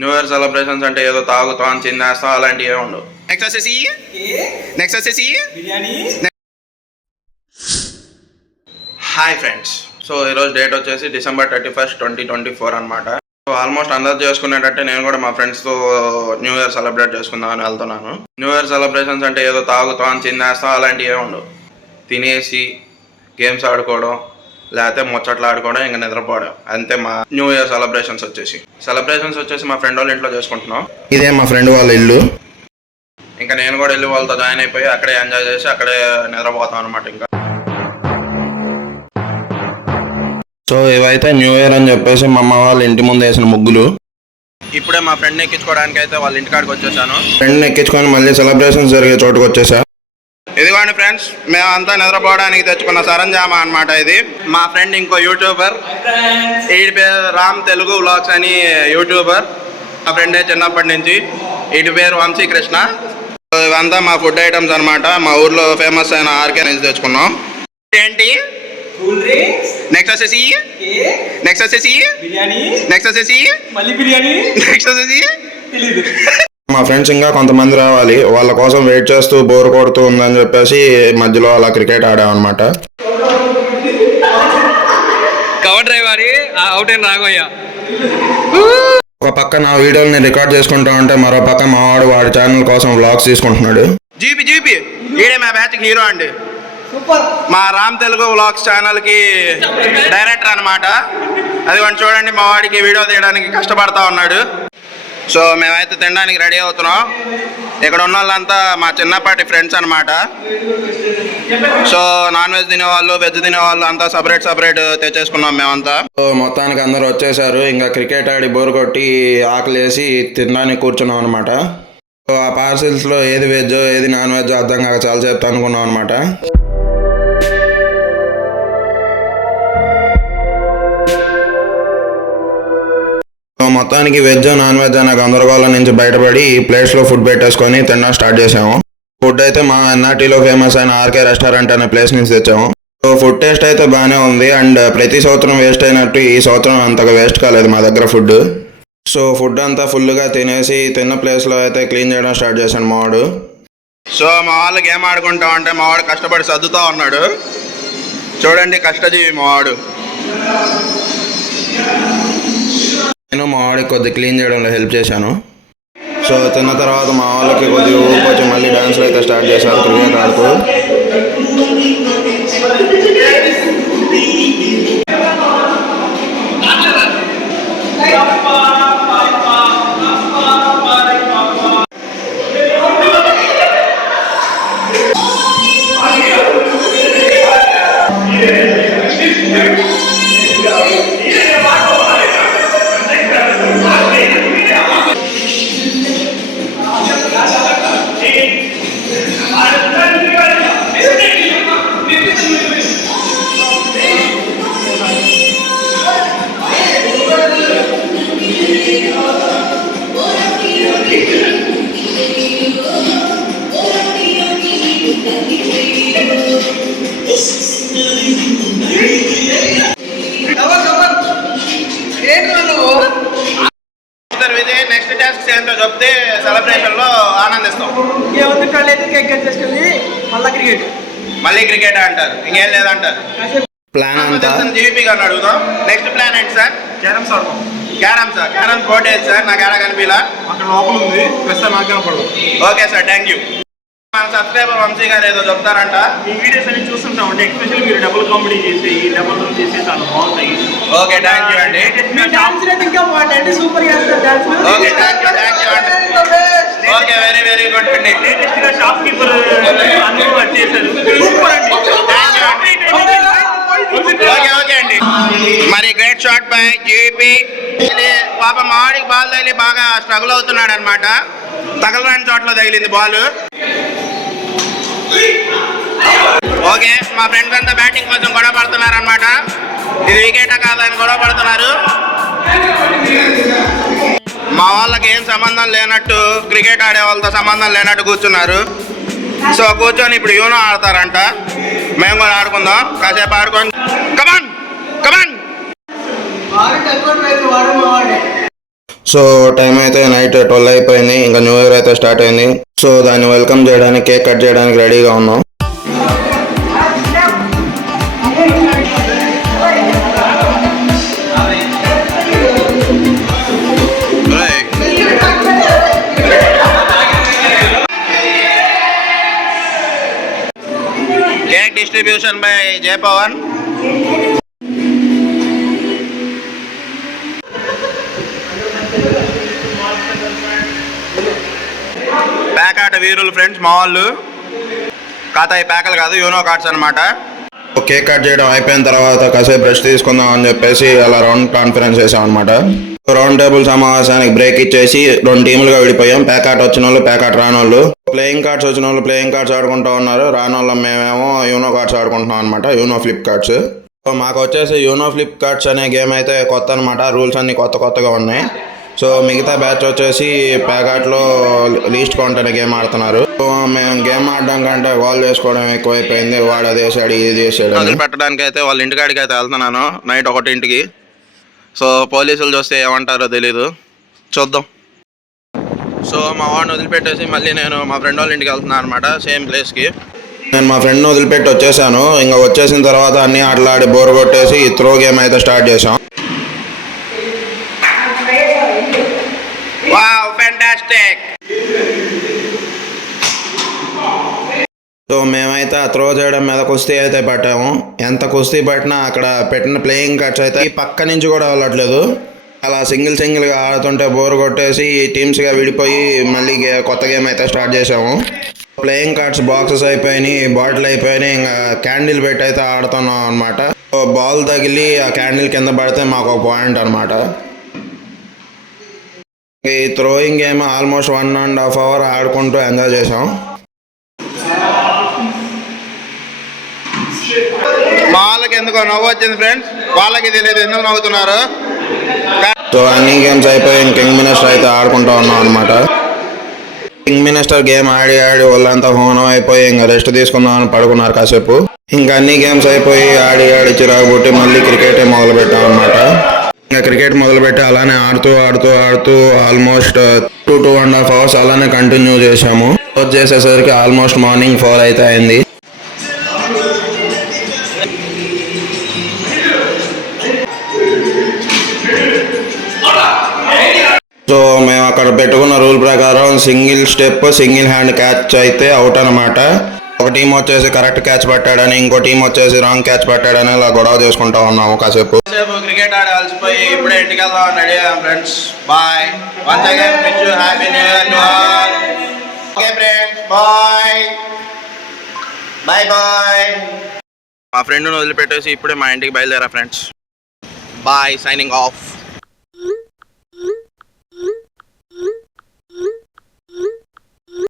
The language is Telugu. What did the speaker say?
న్యూ ఇయర్ సెలబ్రేషన్స్ అంటే ఏదో తాగుతాం చిందేస్తాం అలాంటివి ఏమి ఉండవు. నెక్స్ట్ వచ్చేసి బిర్యానీ. హాయ్ ఫ్రెండ్స్, సో ఈరోజు డేట్ వచ్చేసి December 31st, 2024 అనమాట. సో ఆల్మోస్ట్ అందరు చేసుకునేటట్టే నేను కూడా మా ఫ్రెండ్స్తో న్యూ ఇయర్ సెలబ్రేట్ చేసుకుందామని వెళ్తున్నాను. న్యూ ఇయర్ సెలబ్రేషన్స్ అంటే ఏదో తాగుతాం చిందేస్తాం అలాంటివి ఏమి ఉండవు. తినేసి గేమ్స్ ఆడుకోవడం, లేకపోతే ముచ్చట్లు ఆడుకోవడం, ఇంకా నిద్రపోవడం, అంతే మా న్యూ ఇయర్ సెలబ్రేషన్స్ వచ్చేసి మా ఫ్రెండ్ వాళ్ళ ఇంట్లో చేసుకుంటున్నాం. ఇదే మా ఫ్రెండ్ వాళ్ళ ఇల్లు. ఇంకా నేను కూడా వెళ్ళి వాళ్ళతో జాయిన్ అయిపోయి అక్కడే ఎంజాయ్ చేసి అక్కడే నిద్రపోతాం అనమాట. ఇంకా సో ఇవైతే న్యూ ఇయర్ అని చెప్పేసి మా అమ్మ వాళ్ళ ఇంటి ముందు వేసిన ముగ్గులు. ఇప్పుడే మా ఫ్రెండ్ని ఎక్కించుకోవడానికి అయితే వాళ్ళ ఇంటికాడికి వచ్చేసాను. ఫ్రెండ్ని ఎక్కించుకొని మళ్ళీ సెలబ్రేషన్స్ జరిగే చోటుకు వచ్చేసా. ఇదిగోండి ఫ్రెండ్స్, మేమంతా నిద్రపోవడానికి తెచ్చుకున్న సరంజామా అనమాట. ఇది మా ఫ్రెండ్ ఇంకో యూట్యూబర్, వీడి పేరు రామ్ తెలుగు వ్లాగ్స్ అని యూట్యూబర్. మా ఫ్రెండే చిన్నప్పటి నుంచి. వీడి పేరు వంశీకృష్ణ. ఇవంతా మా ఫుడ్ ఐటమ్స్ అనమాట. మా ఊర్లో ఫేమస్ అయిన ఆర్కే నుంచి తెచ్చుకున్నాం. ఏంటి కూల్ డ్రింక్స్, నెక్స్ట్ వచ్చేసి బిర్యానీ, నెక్స్ట్ వచ్చేసి మళ్ళీ బిర్యానీ, నెక్స్ట్ వచ్చేసి తెలీదు. మా ఫ్రెండ్స్ ఇంకా కొంతమంది రావాలి, వాళ్ళ కోసం వెయిట్ చేస్తూ బోర్ కొడుతూ ఉందని చెప్పేసి మధ్యలో అలా క్రికెట్ ఆడామన్నమాట. కవర్ డ్రైవర్ అవుట్ అయిన రాఘవయ్య. ఒక పక్క నా వీడియోని రికార్డ్ చేసుకుంటా ఉంటే మరో పక్క మా వాడి ఛానల్ కోసం వ్లాగ్స్ తీసుకుంటున్నాడు. జీపీ ఈడే మా బ్యాచ్ హీరో అండి. మా రామ్ తెలుగు వ్లాగ్స్ ఛానల్కి డైరెక్టర్ అనమాట. అది చూడండి, మా వాడికి వీడియో తీయడానికి కష్టపడతా ఉన్నాడు. సో మేమైతే తినడానికి రెడీ అవుతున్నాం. ఇక్కడ ఉన్న వాళ్ళంతా మా చిన్నపాటి ఫ్రెండ్స్ అనమాట. సో నాన్ వెజ్ తినేవాళ్ళు, వెజ్ తినేవాళ్ళు అంతా సపరేట్ తెచ్చేసుకున్నాం మేమంతా. సో మొత్తానికి అందరూ వచ్చేసారు. ఇంకా క్రికెట్ ఆడి బోర్ కొట్టి ఆకలేసి తినడానికి కూర్చున్నాం అనమాట. సో ఆ పార్సిల్స్లో ఏది వెజ్ ఏది నాన్ వెజ్ అర్థం కాక చాలాసేపు అనుకున్నాం అనమాట. మొత్తానికి వెజ్ నాన్ వెజ్ అనే గందరగోళం నుంచి బయటపడి ప్లేట్స్లో ఫుడ్ పెట్టేసుకొని తినడం స్టార్ట్ చేసాము. ఫుడ్ అయితే మా ఎన్ఆర్టీలో ఫేమస్ అయిన ఆర్కే రెస్టారెంట్ అనే ప్లేస్ నుంచి తెచ్చాము. సో ఫుడ్ టేస్ట్ అయితే బాగానే ఉంది. అండ్ ప్రతి సంవత్సరం వేస్ట్ అయినట్టు ఈ సంవత్సరం అంతగా వేస్ట్ కాలేదు మా దగ్గర ఫుడ్. సో ఫుడ్ అంతా ఫుల్గా తినేసి తిన్న ప్లేస్లో అయితే క్లీన్ చేయడం స్టార్ట్ చేశాను మా వాడు. సో మా వాళ్ళు గేమ్ ఆడుకుంటా ఉంటే మా వాడు కష్టపడి సర్దుతూ ఉన్నాడు. చూడండి, కష్టజీవి మా వాడు. నేను మా వాడికి కొద్దిగా క్లీన్ చేయడంలో హెల్ప్ చేశాను. సో తిన్న తర్వాత మా వాళ్ళకి కొద్దిగా ఊపొచ్చి మళ్ళీ డ్యాన్స్లో అయితే స్టార్ట్ చేశారు క్రికెట్ ఆడుతూ. నెక్స్ట్ టాస్క్ ఏంటో చెప్తే సెలబ్రేషన్ లో ఆనందిస్తాం. మళ్ళీ క్రికెట్ అంటారు, ఇంకేం లేదంటారు. ప్లాన్ అంతా జీపీ గారిని అడుగుదాం. నెక్స్ట్ ప్లాన్ ఏంటి సార్? క్యారమ్స్ ఆడతాం. క్యారమ్స్ బోర్డు ఏది సార్? నాకు ఎలా కనిపించలా, అక్కడ లోపల ఉంది, ప్రస్తుతం నాకు కనపడదు. Okay sir, thank you. మన సబ్స్క్రైబర్ వంశీ గారు ఏదో చెప్తారంట. ఈ వీడియోస్ అన్ని చూస్తుంటాం అంటే ఎస్పెషల్లీ మీరు డబుల్ కామెడీ చేసి డబుల్ రూమ్ చేసి చాలా బాగుంటాయి. ఓకే, థ్యాంక్ యూ అండి. ఓకే, థ్యాంక్ యూ అండి. ఓకే, వెరీ గుడ్ అండి. లేటెస్ట్ గా షాప్ కీపర్ అందరూ వచ్చేసారు. సూపర్ అండి. ఓకే అండి. మరి గ్రేట్ షాట్ బై జీపీ. పాప మాడికి బాల్ తగిలి బాగా స్ట్రగుల్ అవుతున్నాడు అనమాట. తగలరాని చోట్ల తగిలింది బాల్. ఓకే, మా ఫ్రెండ్స్ అంతా బ్యాటింగ్ కోసం గొడవ పడుతున్నారు అనమాట. ఇది వికెటా కాదని గొడవ పడుతున్నారు. మా వాళ్ళకి ఏం సంబంధం లేనట్టు, క్రికెట్ ఆడే వాళ్ళతో సంబంధం లేనట్టు కూర్చున్నారు. సో కూర్చొని ఇప్పుడు యూనో ఆడతారంట. మేము కూడా ఆడుకుందాం, కాసేపు ఆడుకొని. కమాన్. సో టైం అయితే నైట్ 12 అయిపోయింది. ఇంకా న్యూ ఇయర్ అయితే స్టార్ట్ అయింది. సో దాన్ని వెల్కమ్ చేయడానికి కేక్ కట్ చేయడానికి రెడీగా ఉన్నాం. Cake distribution by Jayapavan. ప్యాకాట వీరులు ఫ్రెండ్స్ మా వాళ్ళు. ఖాతా ఈ ప్యాకలు కాదు, యూనో కార్డ్స్ అనమాట. కేక్ కట్ చేయడం అయిపోయిన తర్వాత కాసేపు బ్రష్ తీసుకుందాం అని చెప్పేసి అలా రౌండ్ కాన్ఫరెన్స్ చేసాం అనమాట. రౌండ్ టేబుల్ సమావేశానికి బ్రేక్ ఇచ్చేసి 2 టీములుగా విడిపోయాం. ప్యాకాట వచ్చిన వాళ్ళు, ప్యాకాట రాని వాళ్ళు. ప్లేయింగ్ కార్డ్స్ వచ్చిన వాళ్ళు ప్లేయింగ్ కార్డ్స్ ఆడుకుంటూ ఉన్నారు. రాని వాళ్ళం మేమేమో యూనో కార్డ్స్ ఆడుకుంటున్నాం అనమాట. You know flip cards. సో మాకు వచ్చేసి యూనో ఫ్లిప్ కార్డ్స్ అనే గేమ్ అయితే కొత్త అనమాట. రూల్స్ అన్ని కొత్తగా ఉన్నాయి. సో మిగతా బ్యాచ్ వచ్చేసి ప్యాకాట్లో లీస్ట్ కౌంట్ అనే గేమ్ ఆడుతున్నారు. సో మేము గేమ్ ఆడడం కంటే గోల్ చేసుకోవడం ఎక్కువైపోయింది. వాడు అది వేసాడు, ఇది వేసాడు. మొదలు పెట్టడానికి అయితే వాళ్ళ ఇంటికాడికి అయితే వెళ్తున్నాను నైట్ 1ంటికి. సో పోలీసులు చూస్తే ఏమంటారో తెలీదు, చూద్దాం. సో మా వాడిని వదిలిపెట్టేసి మళ్ళీ నేను మా ఫ్రెండ్ వాళ్ళ ఇంటికి వెళ్తున్నాను అనమాట, సేమ్ ప్లేస్కి. నేను మా ఫ్రెండ్ని వదిలిపెట్టి వచ్చేసాను. ఇంకా వచ్చేసిన తర్వాత అన్ని ఆటలాడి బోర్ కొట్టేసి త్రో గేమ్ అయితే స్టార్ట్ చేసాం. Wow, fantastic. సో మేమైతే ఆ త్రో చేయడం మీద కుస్తీ అయితే పట్టాము. ఎంత కుస్తీ పట్టినా అక్కడ పెట్టిన ప్లేయింగ్ కార్డ్స్ అయితే ఈ పక్క నుంచి కూడా వెళ్ళట్లేదు. అలా సింగిల్గా ఆడుతుంటే బోర్ కొట్టేసి టీమ్స్గా విడిపోయి మళ్ళీ కొత్త గేమ్ అయితే స్టార్ట్ చేసాము. ప్లేయింగ్ కార్డ్స్ బాక్సెస్ అయిపోయినాయి, బాటిల్ అయిపోయినాయి. ఇంకా క్యాండిల్ పెట్టి అయితే ఆడుతున్నాం అనమాట. బాల్ తగిలి ఆ క్యాండిల్ కింద పడితే మాకు ఒక పాయింట్ అనమాట. ఈ థ్రోయింగ్ గేమ్ ఆల్మోస్ట్ 1.5 hours ఆడుకుంటూ ఎంజాయ్ చేసాం. వాళ్ళకి ఎందుకో నవ్వు వచ్చింది ఫ్రెండ్స్, వాళ్ళకి తెలియదు ఎందుకు నవ్వుతున్నారు. సో అన్ని గేమ్స్ అయిపోయి కింగ్ మినిస్టర్ అయితే ఆడుకుంటూ ఉన్నాం అనమాట. కింగ్ మినిస్టర్ గేమ్ ఆడి వాళ్ళంతా హోనం అయిపోయి ఇంకా రెస్ట్ తీసుకుందామని పడుకున్నారు కాసేపు. ఇంకా అన్ని గేమ్స్ అయిపోయి ఆడి చిరాకు పుట్టి మళ్ళీ క్రికెట్ మొదలు పెట్టాం అనమాట. ఇంకా క్రికెట్ మొదలుపెట్టి అలానే ఆడుతూ ఆల్మోస్ట్ 2.5 hours అలానే కంటిన్యూ చేసాము. చేసేసరికి ఆల్మోస్ట్ మార్నింగ్ 4 అయితే అయింది. సో మేము అక్కడ పెట్టుకున్న రూల్ ప్రకారం single step single hand catch అయితే అవుట్ అనమాట. ఒక టీం వచ్చేసి కరెక్ట్ క్యాచ్ పట్టాడని, ఇంకో టీం వచ్చేసి రాంగ్ క్యాచ్ పట్టాడని ఇలా గొడవ చేసుకుంటా ఉన్నాము కాసేపు. క్రికెట్ ఆడి అలసిపోయి ఇప్పుడే ఇంటికి వెళ్దాం ready friends. Bye. Once again wish you happy new year to all. Okay friends, bye bye. మా ఫ్రెండ్ని వదిలిపెట్టేసి ఇప్పుడే మా ఇంటికి బయలుదేరా ఫ్రెండ్స్. Bye, signing of.